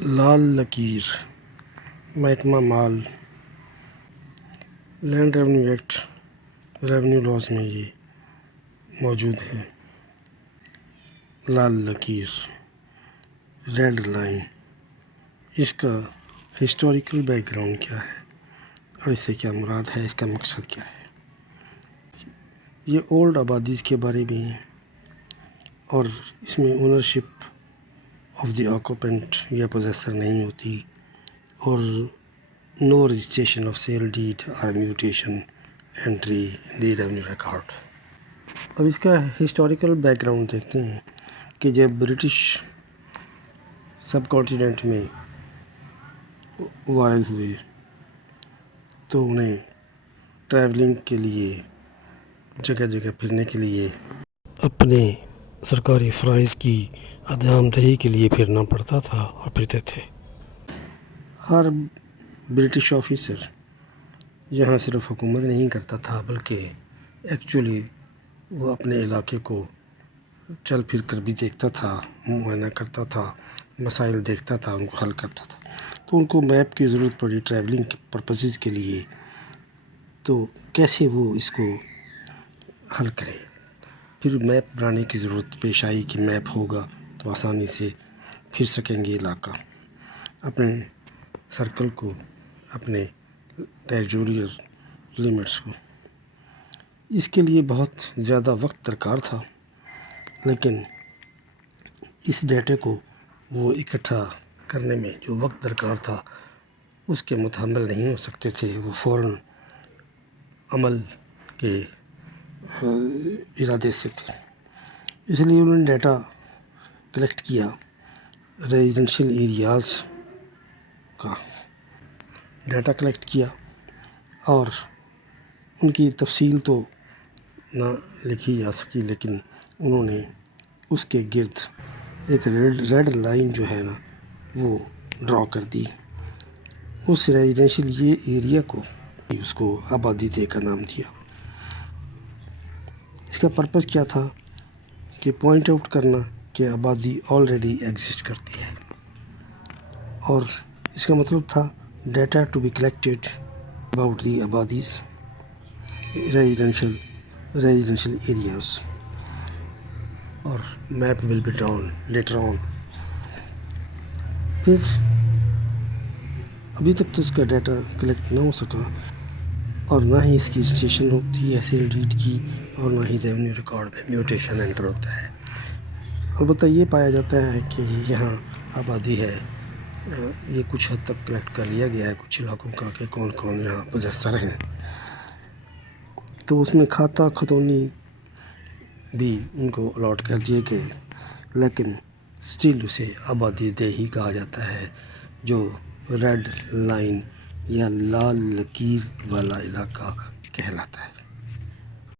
لال لکیر محکمہ مال land revenue act revenue laws میں یہ موجود ہے۔ لال لکیر ریڈ لائن، اس کا ہسٹوریکل بیک گراؤنڈ کیا ہے اور اس سے کیا مراد ہے، اس کا مقصد کیا ہے۔ یہ اولڈ آبادیز کے بارے میں ہے اور اس میں اونرشپ آف دی آکوپینٹ یا پوزیسر نہیں ہوتی اور نو رجسٹریشن آف سیل ڈیڈ اور mutation entry in the revenue record. اب اس کا ہسٹوریکل بیک گراؤنڈ دیکھتے ہیں کہ جب برٹش سب کانٹیننٹ میں وارد ہوئے تو انہیں ٹریولنگ کے لیے جگہ جگہ پھرنے کے لیے اپنے سرکاری فرائض کی انجام دہی کے لیے پھرنا پڑتا تھا اور پھرتے تھے۔ ہر برٹش آفیسر یہاں صرف حکومت نہیں کرتا تھا بلکہ ایکچولی وہ اپنے علاقے کو چل پھر کر بھی دیکھتا تھا، معائنہ کرتا تھا، مسائل دیکھتا تھا، ان کو حل کرتا تھا۔ تو ان کو میپ کی ضرورت پڑی ٹریولنگ کے پرپسز کے لیے، تو کیسے وہ اس کو حل کرے۔ پھر میپ بنانے کی ضرورت پیش آئی کہ میپ ہوگا تو آسانی سے پھر سکیں گے علاقہ، اپنے سرکل کو، اپنے ٹیریٹوریل لیمٹس کو۔ اس کے لیے بہت زیادہ وقت درکار تھا، لیکن اس ڈیٹے کو وہ اکٹھا کرنے میں جو وقت درکار تھا اس کے متحمل نہیں ہو سکتے تھے، وہ فوراً عمل کے ارادے سے تھے۔ اس لیے انہوں نے ڈیٹا کلیکٹ کیا ریزیڈنشیل ایریاز کا ڈیٹا کلیکٹ کیا، اور ان کی تفصیل تو نہ لکھی جا سکی، لیکن انہوں نے اس کے گرد ایک ریڈ لائن جو ہے نا وہ ڈرا کر دی۔ اس ریزیڈنشیل یہ ایریا کو اس کو آبادی دے کا نام دیا۔ اس کا پرپس کیا تھا کہ پوائنٹ آؤٹ کرنا کہ آبادی آلریڈی ایگزسٹ کرتی ہے، اور اس کا مطلب تھا data to be collected about the آبادیز ریزیڈنشیل ایریاز، اور map will be done later on. پھر ابھی تک تو اس کا ڈیٹا کلیکٹ نہ ہو سکا، اور نہ ہی اس کی رجسٹریشن ہوتی ہے سیل ڈیڈ کی، اور نہ ہی ریونیو ریکارڈ میں میوٹیشن انٹر ہوتا ہے۔ البتہ یہ پایا جاتا ہے کہ یہاں آبادی ہے، یہ کچھ حد تک کلیکٹ کر لیا گیا ہے کچھ علاقوں کا کہ کون کون یہاں پوزیسر ہیں، تو اس میں کھاتا کھتونی بھی ان کو الاٹ کر دیے گئے، لیکن اسٹل اسے آبادی دیہی کہا جاتا ہے، جو ریڈ لائن یا لال لکیر والا علاقہ کہلاتا ہے۔